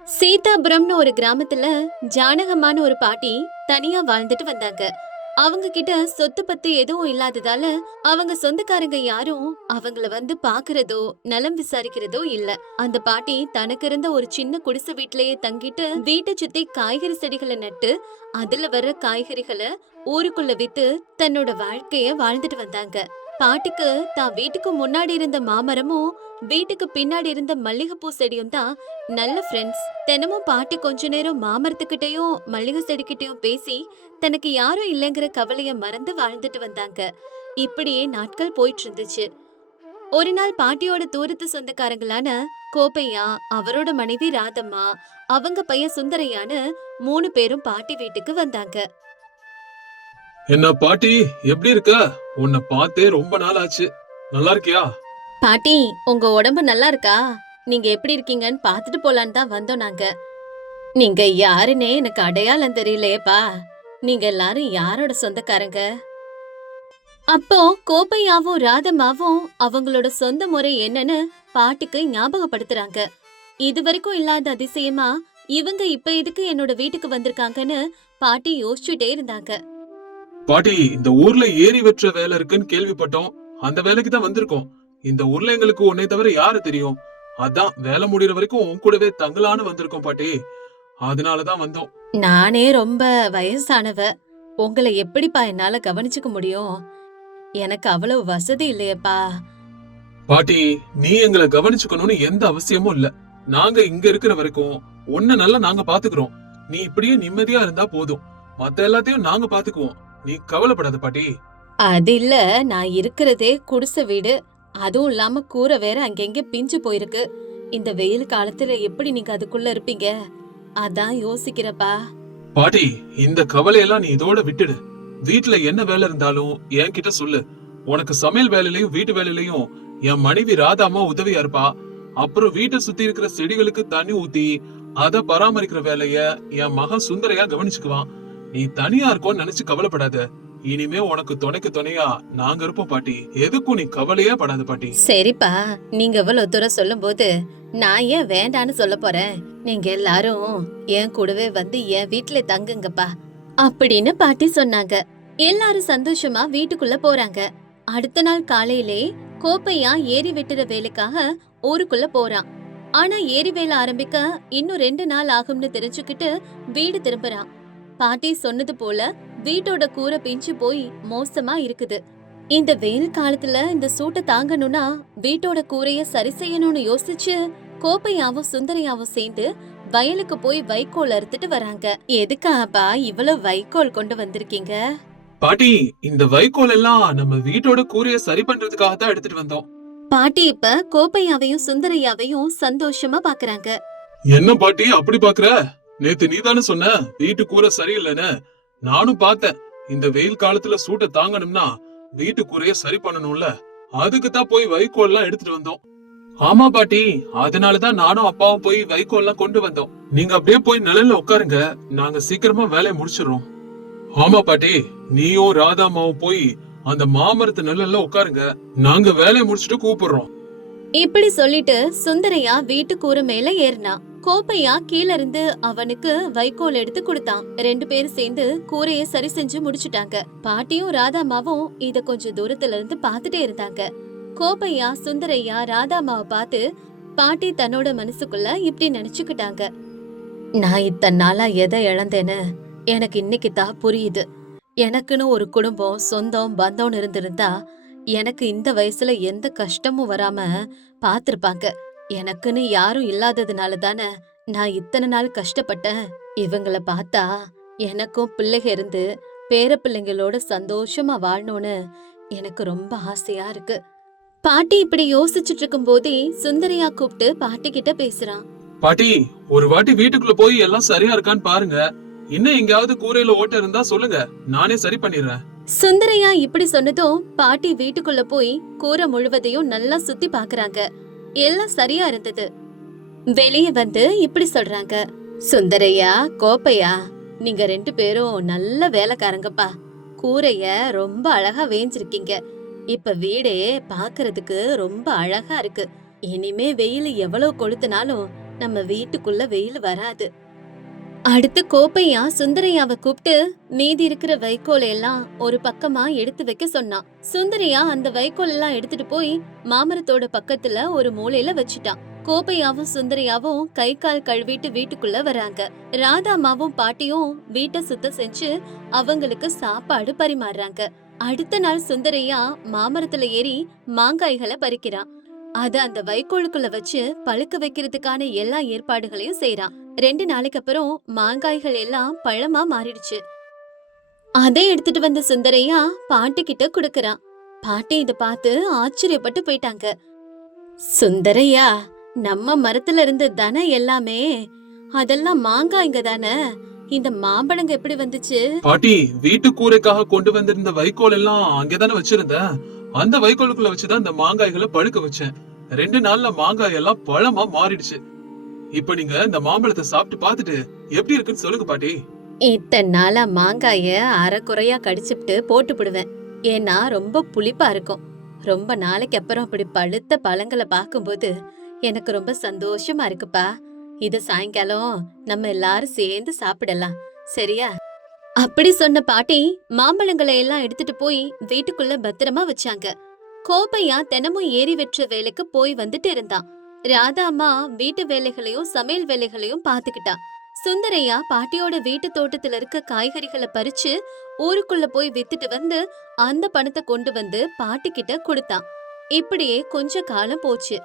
சீதாபுரம்னு ஒரு கிராமத்துல ஜானகமான ஒரு பாட்டி தனியா வாழ்ந்துட்டு வந்தாங்க. அவங்க கிட்ட சொத்து பத்து எதுவும் இல்லாததால அவங்க சொந்தக்காரங்க யாரும் அவங்கள வந்து பாக்குறதோ நலம் விசாரிக்கிறதோ இல்ல. அந்த பாட்டி தனக்கு இருந்த ஒரு சின்ன குடிசை வீட்லயே தங்கிட்டு வீட்டை சுத்தி காய்கறி செடிகளை நட்டு அதுல வர்ற காய்கறிகளை ஊருக்குள்ள வித்து தன்னோட வாழ்க்கைய வாழ்ந்துட்டு வந்தாங்க. பாட்டிக்கு தான் வீட்டுக்கு முன்னாடி இருந்த மாமரமும் வீட்டுக்கு பின்னாடி இருந்த மல்லிகைப்பூ செடியும் தான் நல்ல ஃப்ரெண்ட்ஸ். தினமும் பாட்டி கொஞ்ச நேரம் மாமரத்துக்கிட்டயும் மல்லிகை செடிக்கிட்டயும் பேசி தனக்கு யாரும் இல்லைங்கிற கவலைய மறந்து வாழ்ந்துட்டு வந்தாங்க. இப்படியே நாட்கள் போயிட்டு இருந்துச்சு. ஒரு நாள் பாட்டியோட தூரத்து சொந்தக்காரங்களான கோப்பையா, அவரோட மனைவி ராதம்மா, அவங்க பையன் சுந்தரையான்னு 3 பேரும் பாட்டி வீட்டுக்கு வந்தாங்க. என்ன பாட்டி, எப்படி இருக்க? உன்னை பார்த்தே ரொம்ப நாள் ஆச்சு. நல்லா இருக்கியா? பாட்டி, உங்க உடம்பு நல்லா இருக்கா? நீங்க எப்படி இருக்கீங்கன்னு பாத்துட்டு போலான்னு தான் வந்தோம் நாங்க. நீங்க யாருன்னே எனக்கு அடையாளம் தெரியலையேப்பா. நீங்க எல்லாரும் யாரோட சொந்தக்காரங்க? அப்போ கோப்பையாவும் ராதம்மாவும் அவங்களோட சொந்த முறை என்னன்னு பாட்டுக்கு ஞாபகப்படுத்துறாங்க. இது வரைக்கும் இல்லாத அதிசயமா இவங்க இப்ப எதுக்கு என்னோட வீட்டுக்கு வந்திருக்காங்கன்னு பாட்டி யோசிச்சுட்டே இருந்தாங்க. பாட்டி, இந்த ஊர்ல ஏரி வெற்ற வேலை இருக்குன்னு கேள்விப்பட்டோம். அந்த வேலைக்கு தான் வந்திருக்கோம். இந்த ஊர்ல எங்களுக்கு உன்னை தவிர யாரு தெரியும்? அதான் வேலை முடியற வரைக்கும் உன் கூடவே தங்கலான்னு வந்திருக்கோம் பாட்டி. அதனாலதான் வந்தோம். நானே ரொம்ப வயசானவ. உங்களை எப்படிப்பா என்னால கவனிச்சுக்க முடியும்? எனக்கு அவ்வளவு வசதி இல்லையப்பா. பாட்டி, நீ எங்களை கவனிச்சுக்கணும்னு எந்த அவசியமும் இல்ல. நாங்க இங்க இருக்கிற வரைக்கும் உன்னை நல்லா நாங்க பாத்துக்கிறோம். நீ இப்படியே நிம்மதியா இருந்தா போதும். மத்த எல்லாத்தையும் நாங்க பாத்துக்குவோம். நீ கவலைப்படாத பாட்டி. அது இல்ல, நான் இருக்கிறதே குடிசை வீடு. அதுவும் இல்லாம கூரை வேற அங்கங்க பிஞ்சு போயிருக்கு. இந்த வெயில் காலத்துல எப்படி நீங்க அதுக்குள்ள இருப்பீங்க? அதான் யோசிக்கிறப்பா. பாட்டி, இந்த கவலையெல்லாம் நீ இதோட விட்டுடு. வீட்டுல என்ன வேலை இருந்தாலும் என்கிட்ட சொல்லு. உனக்கு சமையல் வேலையிலயும் வீட்டு வேலையிலயும் என் மனைவி ராதாமா உதவியா இருப்பா. அப்புறம் வீட்டை சுத்தி இருக்கிற செடிகளுக்கு தண்ணி ஊத்தி அத பராமரிக்கிற வேலைய என் மகன் சுந்தரையா கவனிச்சுக்குவான். நீ தனியா இருக்கோன்னு நினைச்சு கவலைப்படாத. இனிமே உனக்கு துணையா நாங்க இருப்போம் பாட்டி. எதுக்கும் நீ கவலையே படாத பாட்டி. சரிப்பா, நீங்க இவ்வளவு தூரம் சொல்லும் போது நான் ஏன் வேண்டான்னு சொல்ல போறேன்? நீங்க எல்லாரும் என் கூடவே வந்து என் வீட்டுல தங்குங்கப்பா அப்படின்னு பாட்டி சொன்னாங்க. எல்லாரும் சந்தோஷமா வீட்டுக்குள்ள போறாங்க. அடுத்த நாள் காலையிலே கோப்பையா ஏரி வெட்டுற வேலைக்காக ஊருக்குள்ள போறான். ஆனா ஏரி வேலை ஆரம்பிக்க இன்னும் 2 நாள் ஆகும்னு தெரிஞ்சுக்கிட்டு வீடு திரும்புறான். பாட்டி சொன்னது போல வீட்டோட கூரை பிஞ்சு போய் மோசமா இருக்குது. இந்த வெயில் காலத்துல இந்த சூட்டை தாங்கணும்னா வீட்டோட கூரைய சரி செய்யணும்னு யோசிச்சு கோப்பையாவும் சுந்தரையாவும் சேர்ந்து வயலுக்கு போய் வைக்கோல் அறுத்துட்டு வராங்க. எதுக்காப்பா இவ்வளவு வைக்கோல் கொண்டு வந்திருக்கீங்க? பாட்டி, இந்த வைக்கோல் எல்லாம் நம்ம வீட்டோட கூரைய சரி பண்றதுக்காக தான் எடுத்துட்டு வந்தோம். பாட்டி இப்ப கோப்பையாவையும் சுந்தரையாவையும் சந்தோஷமா பாக்குறாங்க. என்ன பாட்டி அப்படி பாக்குற? நேத்து நீதானே சொன்ன வீட்டு கூரை சரியில்லைன்னு. நானும் பார்த்தேன். இந்த வெயில் காலத்துல சூட்டை தாங்கணும்னா வீட்டு கூரைய சரி பண்ணணும்ல. அதுக்கு தான் போய் வைக்கோல் எல்லாம் எடுத்துட்டு வந்தோம். ஆமா பாட்டி, அதனாலதான் நானும் அப்பாவும் போய் வைக்கோல் எல்லாம் கொண்டு வந்தோம். நீங்க அப்படியே போய் நிழல்ல உட்காருங்க, நாங்க சீக்கிரமா வேலையை முடிச்சிடறோம். ஆமா பாட்டி, நீயும் ராதாமாவும் போய் அந்த மாமரத்து நிழல்ல உட்காருங்க, நாங்க வேலையை முடிச்சிட்டு கூப்பிடுறோம். இப்படி சொல்லிட்டு சுந்தரையா வீட்டு கூரை மேல ஏறினா. கோப்பையா கீழ இருந்து அவனுக்கு வைக்கோல் எடுத்து கொடுத்தான். 2 பேரும் சேர்ந்து கூரைய சரி செஞ்சு முடிச்சுட்டாங்க. பாட்டியும் ராதாமாவும் இத கொஞ்சம் தூரத்துல இருந்து பாத்துட்டே இருந்தாங்க. கோப்பையா சுந்தரையா ராதாமாவை பார்த்து பாட்டி தன்னோட மனசுக்குள்ள இப்படி நினைச்சுக்கிட்டாங்க. நான் இத்தனை நாளா எதை இழந்தேன்னு எனக்கு இன்னைக்கு தான் புரியுது. எனக்குன்னு ஒரு குடும்பம் சொந்தம் பந்தம்னு இருந்திருந்தா எனக்கு இந்த வயசுல எந்த கஷ்டமும் வராம பாத்திருப்பாங்க. எனக்குன்னு யாரும் இல்லாததுனால தானே நான் இத்தனை நாள் கஷ்டப்பட்டேன். இவங்கள பார்த்தா எனக்கும் பிள்ளைங்க இருந்து பேர பிள்ளைங்களோட சந்தோஷமா வாழணும்னு எனக்கு ரொம்ப ஆசையா இருக்கு. பாட்டி இப்படி யோசிச்சுட்டு இருக்கும் போதே சுந்தரையா கூப்பிட்டு பாட்டி கிட்ட பேசுறான். பாட்டி, ஒரு வாட்டி வீட்டுக்குள்ள போய் எல்லாம் சரியா இருக்கான்னு பாருங்க. இன்னும் எங்கயாவது கூரையில ஓட்ட இருந்தா சொல்லுங்க, நானே சரி பண்ணிடுறேன். சுந்தரையா இப்படி சொன்னதும் பாட்டி வீட்டுக்குள்ள போய் கூரை முழுவதையும் நல்லா சுத்தி பாக்குறாங்க. எல்லாம் சரியா இருந்தது. வெளியே வந்து இப்படி சொல்றாங்க. சுந்தரையா, கோப்பையா, நீங்க 2 பேரும் நல்ல வேலைக்காரங்கப்பா. கூரைய ரொம்ப அழகா வேஞ்சிருக்கீங்க. இப்ப வீடே பாக்குறதுக்கு ரொம்ப அழகா இருக்கு. இனிமே வெயில் எவ்வளவு கொளுத்துனாலும் நம்ம வீட்டுக்குள்ள வெயில் வராது. அடுத்து கோப்பையா சுந்தரையாவை கூப்பிட்டு மீதி இருக்கிற வைக்கோல் எல்லாம் ஒரு பக்கமா எடுத்து வைக்க சொன்னான். சுந்தரையா அந்த வைக்கோல் எல்லாம் எடுத்துட்டு போய் மாமரத்தோட பக்கத்துல ஒரு மூலையில வச்சுட்டான். கோப்பையாவும் சுந்தரையாவும் கை கால் கழுவிட்டு வீட்டுக்குள்ள வராங்க. ராதாமாவும் பாட்டியும் வீட்டை சுத்தம் செஞ்சு அவங்களுக்கு சாப்பாடு பரிமாறுறாங்க. அடுத்த நாள் சுந்தரையா மாமரத்துல ஏறி மாங்காய்களை பறிக்கிறான். அத அந்த வைக்கோலுக்குள்ள வச்சு பழுக்க வைக்கிறதுக்கான எல்லா ஏற்பாடுகளையும் செய்யறான். 2 நாளைக்கு அப்புறம் மாங்காய்கள் எல்லாம் பழமா மாறிடுச்சு. அதை எடுத்துட்டு வந்த சுந்தரையா பாட்டி கிட்ட குடுக்கறான். பாட்டி இத பார்த்து ஆச்சரியப்பட்டு போயிட்டாங்க. சுந்தரையா, நம்ம மரத்துல இருந்த தானே எல்லாமே, அதெல்லாம் மாங்காய்ங்க தானே, இந்த மாம்பழங்க எப்படி வந்துச்சு? பாட்டி, வீட்டு கூரைக்காக கொண்டு வந்திருந்த வைக்கோல் எல்லாம் அங்கதானே வச்சிருந்தேன். அந்த வைக்கோலுக்குள்ள வச்சுதான் இந்த மாங்காய்களை பழுக்க வச்சேன். 2 நாள்ல மாங்காய் எல்லாம் பழமா மாறிடுச்சு. இப்ப நீங்க இந்த மாம்பழத்தை சாப்பிட்டு பாத்துட்டு எப்படி இருக்குன்னு சொல்லுங்க பாட்டி. இத்தனை நாளா மாங்காய அரைக்குறையா கடிச்சுட்டு போட்டு விடுவேன். ஏன்னா ரொம்ப புளிப்பா இருக்கும். ரொம்ப நாளைக்கு அப்புறம் அப்படி பழுத்த பழங்களை பார்க்கும்போது எனக்கு ரொம்ப சந்தோஷமா இருக்குப்பா. இது சாயங்காலம் நம்ம எல்லாரும் சேர்ந்து சாப்பிடலாம், சரியா? அப்படி சொன்ன பாட்டி மாம்பழங்களை எல்லாம் எடுத்துட்டு போய் வீட்டுக்குள்ள பத்திரமா வச்சாங்க. கோப்பையா தினமும் ஏறி வெற்ற வேலைக்கு போய் வந்துட்டு இருந்தான். ராதா அம்மா வீட்டு வேலைகளையும் சமையல் வேலைகளையும் பாத்துக்கிட்டா. சுந்தரையா பாட்டியோட வீட்டு தோட்டத்துல இருக்க காய்கறிகளை பறிச்சு ஊருக்குள்ள போய் வித்துட்டு வந்து அந்த பணத்தை கொண்டு வந்து பாட்டி கிட்ட கொடுத்தான். இப்படியே கொஞ்ச காலம் போச்சு.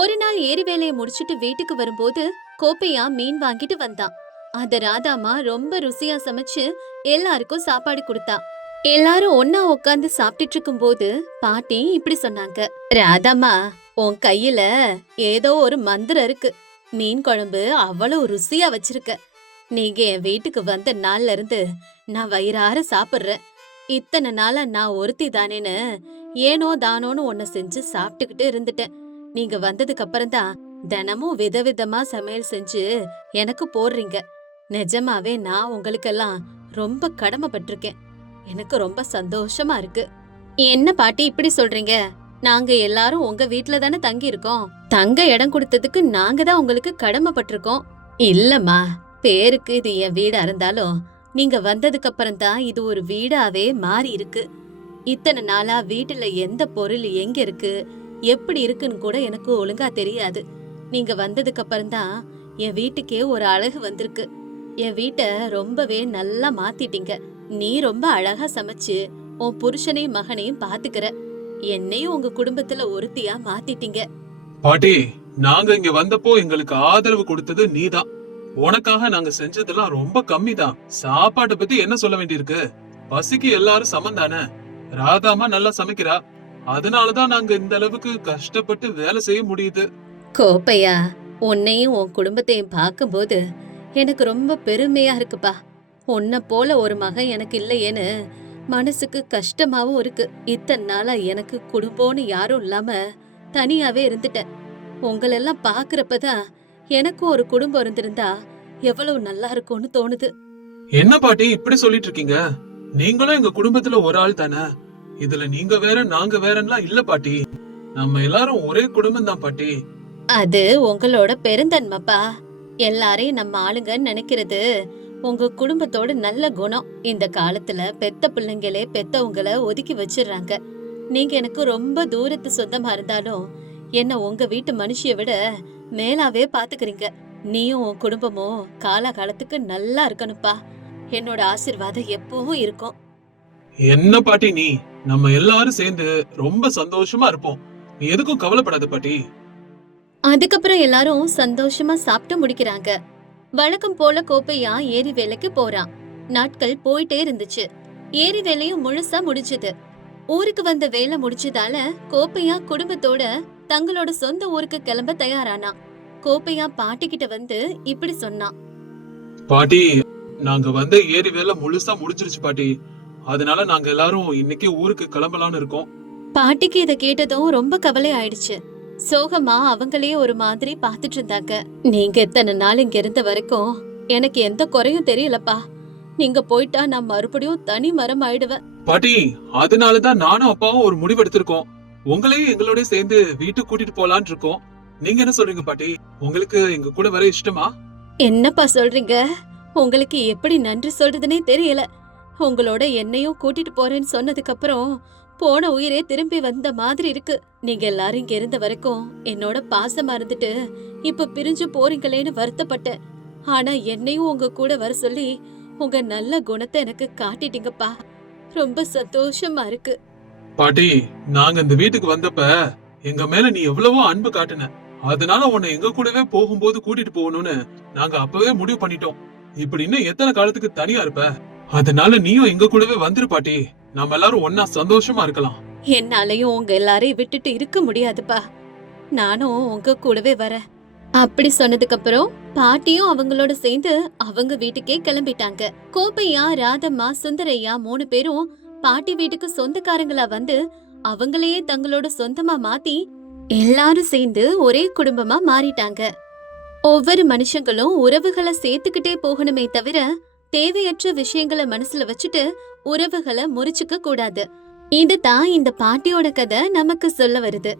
ஒரு நாள் ஏரி வேலையை முடிச்சிட்டு வீட்டுக்கு வரும்போது கோப்பையா மீன் வாங்கிட்டு வந்தான். அத ராதாமா ரொம்ப ருசியா சமைச்சு எல்லாருக்கும் சாப்பாடு கொடுத்தா. எல்லாரும் ஒன்னா உட்கார்ந்து சாப்பிட்டுட்டு இருக்கும் போது பாட்டி இப்படி சொன்னாங்க. ராதாமா, உன் கையில ஏதோ ஒரு மந்திரம் இருக்கு. மீன் குழம்பு அவ்வளவு ருசியா வச்சிருக்க. நீங்க என் வீட்டுக்கு வந்த நாள்ல இருந்து நான் வயிறார சாப்பிடுறேன். இத்தனை நாளா நான் ஒருத்தி தானேன்னு ஏனோ தானோன்னு உன்னை செஞ்சு சாப்பிட்டுக்கிட்டு இருந்துட்டேன். நீங்க வந்ததுக்கு அப்புறம் தான் தினமும் விதவிதமா சமையல் செஞ்சு எனக்கு போடுறீங்க. நிஜமாவே நான் உங்களுக்கெல்லாம் ரொம்ப கடமைப்பட்டிருக்கேன். எனக்கு ரொம்ப சந்தோஷமா இருக்கு. என்ன பாட்டி இப்படி சொல்றீங்க? நாங்க எல்லாரும் உங்க வீட்ல தானே தங்கி இருக்கோம். தங்க இடம் கொடுத்ததுக்கு நாங்க தான் உங்களுக்கு கடமைப்பட்டிருக்கோம். இல்லம்மா, பேருக்கு இது என் வீடா இருந்தாலும் நீங்க வந்ததுக்கு அப்புறம் தான் இது ஒரு வீடாவே மாறி இருக்கு. இத்தனை நாளா வீட்டுல எந்த பொருள் எங்க இருக்கு, எப்படி இருக்குன்னு கூட எனக்கு ஒழுங்கா தெரியாது. நீங்க வந்ததுக்கு அப்புறம் தான் என் வீட்டுக்கே ஒரு அழகு வந்திருக்கு. என் வீட்டை ரொம்பவே நல்லா மாத்திட்டீங்க. நீ ரொம்ப அழகா சமைச்சு உன் புருஷனையும் மகனையும் பாத்துக்கிற. என்னையும் உங்க குடும்பத்துல ஒருத்தியா மாத்திட்டீங்க. பாட்டி, நாங்க இங்க வந்தப்போ எங்களுக்கு ஆதரவு கொடுத்தது நீதான். உனக்காக நாங்க செஞ்சதெல்லாம் ரொம்ப கம்மி தான். சாப்பாட்டை பத்தி என்ன சொல்ல வேண்டியிருக்கு? பசிக்கு எல்லாரும் சமந்தானே. ராதாமா நல்லா சமைக்கிறா, அதனாலதான் நாங்க இந்த அளவுக்கு கஷ்டப்பட்டு வேலை செய்ய முடியுது. கோப்பையா, உன்னையும் உன் குடும்பத்தையும் பார்க்கும்போது எனக்கு ரொம்ப பெருமையா இருக்குப்பா. உன்னை போல ஒரு மகன் எனக்கு இல்லையேன்னு மனசுக்கு கஷ்டமாவும் இருக்கு. இத்தனை நாளா எனக்கு குடும்பம்னு யாரும் இல்லாம தனியாவே இருந்துட்டேன். உங்களெல்லாம் பாக்குறப்பதான் எனக்கும் ஒரு குடும்பம் இருந்திருந்தா எவ்வளவு நல்லா இருக்கும்னு தோணுது. என்ன பாட்டி இப்படி சொல்லிட்டு இருக்கீங்க? நீங்களும் எங்க குடும்பத்துல ஒரு ஆள் தானே. இதுல நீங்க வேற நாங்க வேறலாம் இல்ல பாட்டி. நம்ம எல்லாரும் ஒரே குடும்பம் தான் பாட்டி. அது உங்களோட பெருந்தன்மைப்பா. எல்லாரையும் நம்ம ஆளுங்கன்னு நினைக்கிறது உங்க குடும்பத்தோட நல்ல குணம். இந்த காலத்துல பெத்த பிள்ளைங்களே பெத்தவங்களை ஒதுக்கி வச்சிடுறாங்க. நீங்க எனக்கு ரொம்ப தூரத்து சொந்தமா இருந்தாலும் என்ன உங்க வீட்டு மனுஷிய விட மேலாவே பாத்துக்கிறீங்க. நீயும் உன் குடும்பமும் காலகாலத்துக்கு நல்லா இருக்கணும்ப்பா. என்னோட ஆசீர்வாதம் எப்பவும் இருக்கும். என்ன பாட்டி நீ? நம்ம எல்லாரும் சேர்ந்து ரொம்ப சந்தோஷமா இருப்போம். நீ எதுக்கும் கவலைப்படாத பாட்டி. அதுக்கப்புறம் எல்லாரும் சந்தோஷமா சாப்பிட்டு முடிக்கிறாங்க. வழக்கம் போல கோப்பையா ஏரி வேலைக்கு போறான். நாட்கள் போயிட்டே இருந்துச்சு. ஏரி வேலையும் முழுசா முடிஞ்சது. ஊருக்கு வந்த வேலை முடிச்சதால கோப்பையா குடும்பத்தோட தங்களோட சொந்த ஊருக்கு கிளம்ப தயாரானா. கோப்பையா பாட்டி கிட்ட வந்து இப்படி சொன்னான். பாட்டி, நாங்க வந்த ஏரி வேலை முழுசா முடிஞ்சிருச்சு பாட்டி. அதனால நாங்க எல்லாரும் இன்னைக்கு ஊருக்கு கிளம்பலான்னு இருக்கோம். பாட்டிக்கு இத கேட்டதும் ரொம்ப கவலை ஆயிடுச்சு. சோகமா அவங்களே ஒரு மாதிரி பாத்துட்டு இருந்தாங்க. நீங்க எத்தனை நாள் இங்க இருந்த வரைக்கும் எனக்கு எந்த குறையும் தெரியலப்பா. நீங்க போயிட்டா நான் மறுபடியும் தனி மரம் ஆயிடுவேன். பாட்டி, அதனாலதான் நானும் அப்பாவும் ஒரு முடிவு எடுத்திருக்கோம். உங்களையும் எங்களோட சேர்ந்து வீட்டுக்கு கூட்டிட்டு போலான்னு இருக்கோம். நீங்க என்ன சொல்றீங்க பாட்டி? உங்களுக்கு எங்க கூட வர இஷ்டமா? என்னப்பா சொல்றீங்க? உங்களுக்கு எப்படி நன்றி சொல்றதுனே தெரியல. உங்களோட என்னையும் கூட்டிட்டு போறேன்னு சொன்னதுக்கு அப்புறம் போன உயிரே திரும்பி வந்த மாதிரி இருக்கு. நீங்க எல்லாரும் இங்க இருந்த வரைக்கும் என்னோட பாசமா இருந்துட்டு இப்ப பிரிஞ்சு போறீங்களேன்னு வருத்தப்பட்டேன். ஆனா என்னையும் உங்க கூட வர சொல்லி உங்க நல்ல குணத்தை எனக்கு காட்டிட்டீங்கப்பா. ரொம்ப சந்தோஷமா இருக்கு. பாட்டி, நாங்க இந்த வீட்டுக்கு வந்தப்ப எங்க மேல நீ எவ்வளவோ அன்பு காட்டுன. அதனால உன்னை எங்க கூடவே போகும்போது கூட்டிட்டு போகணும்னு நாங்க அப்பவே முடிவு பண்ணிட்டோம். இப்படி இன்னும் எத்தனை காலத்துக்கு தனியா இருப்ப? அதனால நீயும் எங்க கூடவே வந்துரு பாட்டி. நாம எல்லாரும் ஒன்னா சந்தோஷமா இருக்கலாம். என்னாலயும் உங்க எல்லாரையும் விட்டுட்டு இருக்க முடியாதுப்பா. நானும் உங்க கூடவே வரேன். அப்படி சொன்னதுக்கு அப்புறம் பாட்டியும் அவங்களோட சேர்ந்து அவங்க வீட்டுக்கே கிளம்பிட்டாங்க. கோப்பையா, ராதம்மா, சுந்தரையா 3 பேரும் பாட்டி வீட்டுக்கு சொந்தக்காரங்களா வந்து அவங்களையே தங்களோட சொந்தமா மாத்தி எல்லாரும் சேர்ந்து ஒரே குடும்பமா மாறிட்டாங்க. ஒவ்வொரு மனுஷங்களும் உறவுகளை சேர்த்துக்கிட்டே போகணுமே தவிர தேவையற்ற விஷயங்களை மனசுல வச்சுட்டு உறவுகளை முறிச்சுக்க கூடாது. இதுதான் இந்த பாட்டியோட கதை நமக்கு சொல்ல வருது.